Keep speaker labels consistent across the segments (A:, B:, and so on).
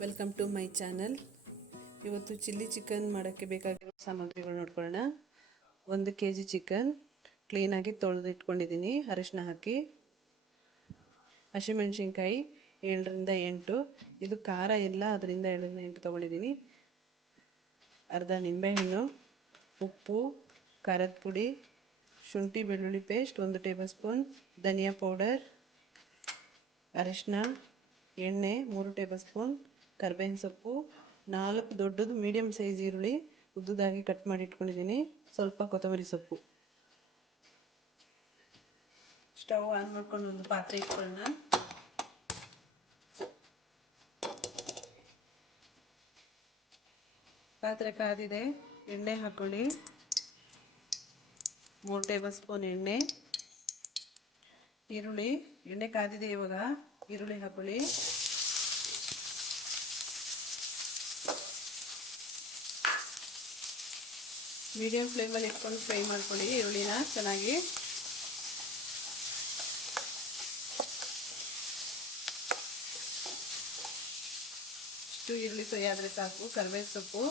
A: Welcome to my channel ಇವತ್ತು chilli chicken ಮಾಡೋಕ್ಕೆ ಬೇಕಾಗಿರೋ ಸಾಮಗ್ರಿಗಳು ನೋಡ್ಕೊಳ್ಳೋಣ. ಒಂದು ಕೆ ಜಿ ಚಿಕನ್ ಕ್ಲೀನಾಗಿ ತೊಳೆದು ಇಟ್ಕೊಂಡಿದ್ದೀನಿ ಅರಿಶಿನ ಹಾಕಿ. ಹಸಿಮೆಣಸಿನ್ಕಾಯಿ ಏಳರಿಂದ ಎಂಟು. ಇದು ಖಾರ ಇಲ್ಲ ಅದರಿಂದ ಏಳರಿಂದ ಎಂಟು ತೊಗೊಂಡಿದ್ದೀನಿ. ಅರ್ಧ ನಿಂಬೆಹಣ್ಣು, ಉಪ್ಪು, ಖಾರದ ಪುಡಿ, ಶುಂಠಿ ಬೆಳ್ಳುಳ್ಳಿ ಪೇಸ್ಟ್ ಒಂದು ಟೇಬಲ್ ಸ್ಪೂನ್ ಧನಿಯಾ ಪೌಡರ್ ಅರಿಶಿನ ಎಣ್ಣೆ, ಮೂರು ಟೇಬಲ್ ಸ್ಪೂನ್ ಕರ್ಬೇವಿನ ಸೊಪ್ಪು ನಾಲ್ಕು ದೊಡ್ಡದು ಮೀಡಿಯಂ ಸೈಜ್ ಈರುಳ್ಳಿ ಉದ್ದುದಾಗಿ ಕಟ್ ಮಾಡಿ ಇಟ್ಕೊಂಡಿದ್ದೀನಿ. ಸ್ವಲ್ಪ ಕೊತ್ತಂಬರಿ ಸೊಪ್ಪು. ಸ್ಟವ್ ಆನ್ ಮಾಡ್ಕೊಂಡು ಒಂದು ಪಾತ್ರೆ ಇಟ್ಕೊಳ್ಳೋಣ. ಪಾತ್ರೆ ಕಾದಿದೆ. ಎಣ್ಣೆ ಹಾಕೊಳ್ಳಿ. ಮೂರು ಟೇಬಲ್ ಸ್ಪೂನ್ ಎಣ್ಣೆ. ಈರುಳ್ಳಿ. ಎಣ್ಣೆ ಕಾದಿದೆ ಇವಾಗ. ಈರುಳ್ಳಿ ಹಾಕೊಳ್ಳಿ. ಮೀಡಿಯಂ ಫ್ಲೇಮಲ್ಲಿ ಇಟ್ಕೊಂಡು ಫ್ರೈ ಮಾಡ್ಕೊಳ್ಳಿ, ಈರುಳ್ಳಿನ ಚೆನ್ನಾಗಿ. ಇಷ್ಟು ಈರುಳ್ಳಿ ಫ್ರೈ ಆದರೆ ಸಾಕು, ಕರ್ಬೇವಿನ ಸೊಪ್ಪು.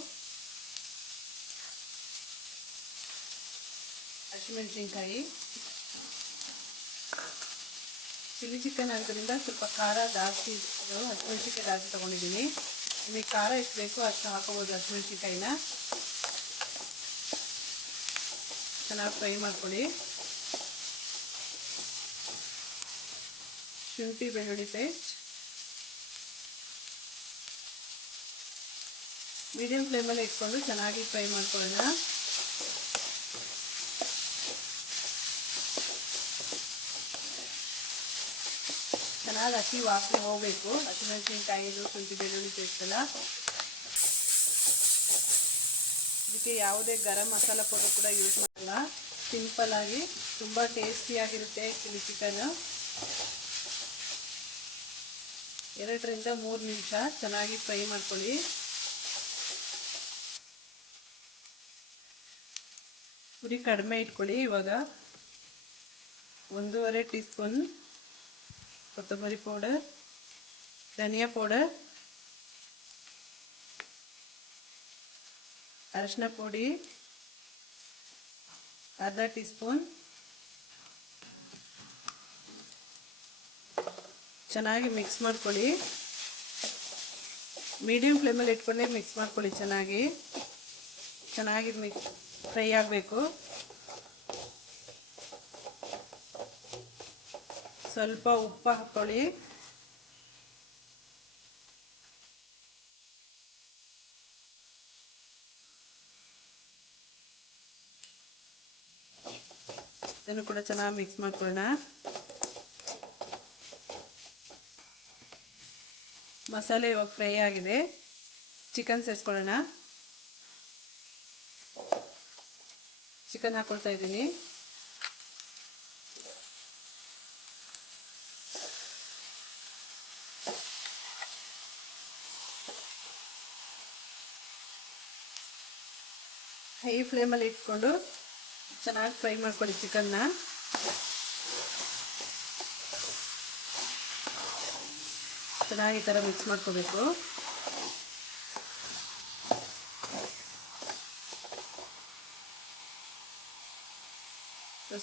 A: ಹಸಿಮೆಣಸಿನ್ಕಾಯಿ. ಚಿಲ್ಲಿ ಚಿಕನ್ ಆದ್ದರಿಂದ ಸ್ವಲ್ಪ ಖಾರ ಜಾಸ್ತಿ ಇದು ಹಸಿಮೆಣಸಿನ್ಕಾಯಿ ಜಾಸ್ತಿ ತೊಗೊಂಡಿದ್ದೀನಿ. ನಿಮಗೆ ಖಾರ ಎಷ್ಟು ಬೇಕೋ ಅಷ್ಟು ಹಾಕೋಬೋದು ಹಸಿಮೆಣ್ಸಿನ್ಕಾಯಿನ. ಚೆನ್ನಾಗಿ ಫ್ರೈ ಮಾಡ್ಕೊಳ್ಳಿ. ಶುಂಠಿ ಬೆಳ್ಳುಳ್ಳಿ ಪೇಸ್ಟ್. ಮೀಡಿಯಂ ಫ್ಲೇಮಲ್ಲಿ ಇಟ್ಕೊಂಡು ಚೆನ್ನಾಗಿ ಫ್ರೈ ಮಾಡ್ಕೊಳ್ಳೋಣ. ಚೆನ್ನಾಗಿ ಹಸಿ ವಾಸನೆ ಹೋಗಬೇಕು. ಹಸಿಮೆಣಸಿನ್ಕಾಯಿದು ಶುಂಠಿ ಬೆಳ್ಳುಳ್ಳಿ ಪೇಸ್ಟ್ ಎಲ್ಲ ಇದಕ್ಕೆ ಯಾವುದೇ ಗರಂ ಮಸಾಲ ಪೌಡರ್ ಕೂಡ ಯೂಸ್ ಮಾಡಲ್ಲ. ಸಿಂಪಲ್ ಆಗಿ ತುಂಬ ಟೇಸ್ಟಿಯಾಗಿರುತ್ತೆ ಚಿಲ್ಲಿ ಚಿಕನ್ ಎರಡರಿಂದ ಮೂರು ನಿಮಿಷ ಚೆನ್ನಾಗಿ ಫ್ರೈ ಮಾಡ್ಕೊಳ್ಳಿ. ಪುರಿ ಕಡಿಮೆ ಇಟ್ಕೊಳ್ಳಿ ಇವಾಗ. ಒಂದೂವರೆ ಟೀ ಸ್ಪೂನ್ ಕೊತ್ತಂಬರಿ ಪೌಡರ್ ಧನಿಯಾ ಪೌಡರ್ ಅರಶಿನ ಪುಡಿ, ಅರ್ಧ ಟೀ ಸ್ಪೂನ್ ಚೆನ್ನಾಗಿ ಮಿಕ್ಸ್ ಮಾಡ್ಕೊಳ್ಳಿ. ಮೀಡಿಯಮ್ ಫ್ಲೇಮಲ್ಲಿ ಇಟ್ಕೊಂಡೆ ಮಿಕ್ಸ್ ಮಾಡ್ಕೊಳ್ಳಿ ಚೆನ್ನಾಗಿ. ಚೆನ್ನಾಗಿ ಮಿಕ್ಸ್ ಫ್ರೈ ಆಗಬೇಕು. ಸ್ವಲ್ಪ ಉಪ್ಪು ಹಾಕ್ಕೊಳ್ಳಿ. ಇದನ್ನು ಕೂಡ ಚೆನ್ನಾಗಿ ಮಿಕ್ಸ್ ಮಾಡ್ಕೊಳ್ಳೋಣ. ಮಸಾಲೆ ಇವಾಗ ಫ್ರೈ ಆಗಿದೆ. ಚಿಕನ್ ಸೇರಿಸ್ಕೊಳ್ಳೋಣ. ಚಿಕನ್ ಹಾಕ್ಕೊಳ್ತಾ ಇದ್ದೀನಿ. ಹೈ ಫ್ಲೇಮಲ್ಲಿ ಇಟ್ಕೊಂಡು ಚೆನ್ನಾಗಿ ಫ್ರೈ ಮಾಡ್ಕೊಳ್ಳಿ ಚಿಕನ್ನ ಚೆನ್ನಾಗಿ ಈ ಥರ ಮಿಕ್ಸ್ ಮಾಡ್ಕೋಬೇಕು.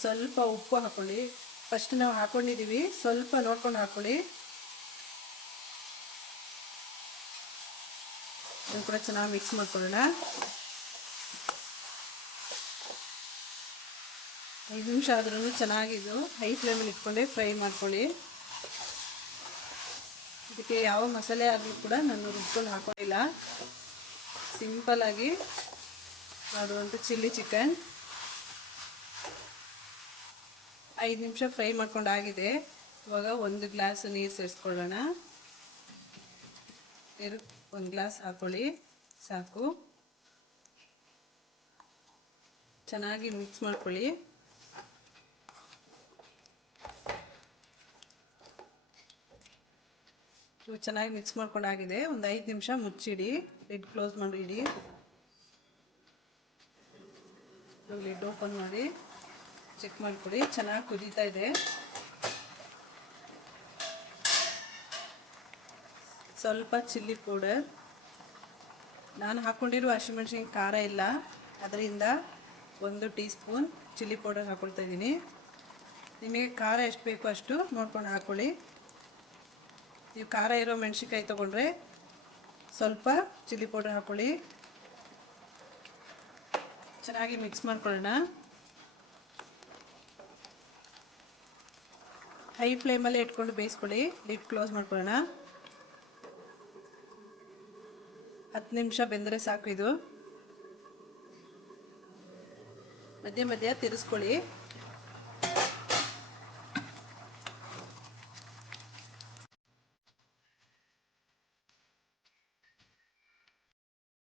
A: ಸ್ವಲ್ಪ ಉಪ್ಪು ಹಾಕೊಳ್ಳಿ ಫಸ್ಟ್ ನಾವು ಹಾಕ್ಕೊಂಡಿದ್ದೀವಿ ಸ್ವಲ್ಪ ನೋಡ್ಕೊಂಡು ಹಾಕೊಳ್ಳಿ ಇದನ್ನು ಕೂಡ ಚೆನ್ನಾಗಿ ಮಿಕ್ಸ್ ಮಾಡ್ಕೊಳ್ಳೋಣ. ಐದು ನಿಮಿಷ ಆದ್ರೂ ಚೆನ್ನಾಗಿದ್ದು. ಹೈ ಫ್ಲೇಮಲ್ಲಿ ಇಟ್ಕೊಂಡೆ, ಫ್ರೈ ಮಾಡ್ಕೊಳ್ಳಿ. ಇದಕ್ಕೆ ಯಾವ ಮಸಾಲೆ ಆಗಲಿ ಕೂಡ ನಾನು ರುಬ್ಕೊಂಡು ಹಾಕೊಂಡಿಲ್ಲ. ಸಿಂಪಲಾಗಿ ಮಾಡುವಂಥ ಚಿಲ್ಲಿ ಚಿಕನ್. ಐದು ನಿಮಿಷ ಫ್ರೈ ಮಾಡ್ಕೊಂಡಾಗಿದೆ. ಇವಾಗ ಒಂದು ಗ್ಲಾಸ್ ನೀರು ಸೇರಿಸ್ಕೊಳ್ಳೋಣ. ನೀರು ಒಂದು ಗ್ಲಾಸ್ ಹಾಕೊಳ್ಳಿ. ಸಾಕು. ಚೆನ್ನಾಗಿ ಮಿಕ್ಸ್ ಮಾಡ್ಕೊಳ್ಳಿ. ಇವು ಚೆನ್ನಾಗಿ ಮಿಕ್ಸ್ ಮಾಡ್ಕೊಂಡಾಗಿದೆ ಒಂದು ಐದು ನಿಮಿಷ ಮುಚ್ಚಿಡಿ. ಲಿಡ್ ಕ್ಲೋಸ್ ಮಾಡಿ ಇಡಿ ಲಿಡ್ ಓಪನ್ ಮಾಡಿ ಚೆಕ್ ಮಾಡಿಕೊಡಿ. ಚೆನ್ನಾಗಿ ಕುದೀತಾ ಇದೆ. ಸ್ವಲ್ಪ ಚಿಲ್ಲಿ ಪೌಡರ್ ನಾನು ಹಾಕ್ಕೊಂಡಿರೋ ಹಸಿಮೆಣ್ಸಿನ ಖಾರ ಇಲ್ಲ. ಅದರಿಂದ ಒಂದು ಟೀ ಸ್ಪೂನ್ ಚಿಲ್ಲಿ ಪೌಡರ್ ಹಾಕ್ಕೊಳ್ತಾ ಇದ್ದೀನಿ. ನಿಮಗೆ ಖಾರ ಎಷ್ಟು ಬೇಕೋ ಅಷ್ಟು ನೋಡ್ಕೊಂಡು ಹಾಕ್ಕೊಳ್ಳಿ ನೀವು ಖಾರ ಇರೋ ಮೆಣಸಿನ್ಕಾಯಿ ತೊಗೊಂಡ್ರೆ ಸ್ವಲ್ಪ ಚಿಲ್ಲಿ ಪೌಡರ್ ಹಾಕ್ಕೊಳ್ಳಿ ಚೆನ್ನಾಗಿ ಮಿಕ್ಸ್ ಮಾಡ್ಕೊಳ್ಳೋಣ. ಹೈ ಫ್ಲೇಮಲ್ಲೇ ಇಟ್ಕೊಂಡು ಬೇಯಿಸ್ಕೊಳ್ಳಿ. ಲಿಡ್ ಕ್ಲೋಸ್ ಮಾಡ್ಕೊಳ್ಳೋಣ. ಹತ್ತು ನಿಮಿಷ ಬೆಂದರೆ ಸಾಕು ಇದು. ಮಧ್ಯ ಮಧ್ಯ ತಿರ್ಸ್ಕೊಳ್ಳಿ.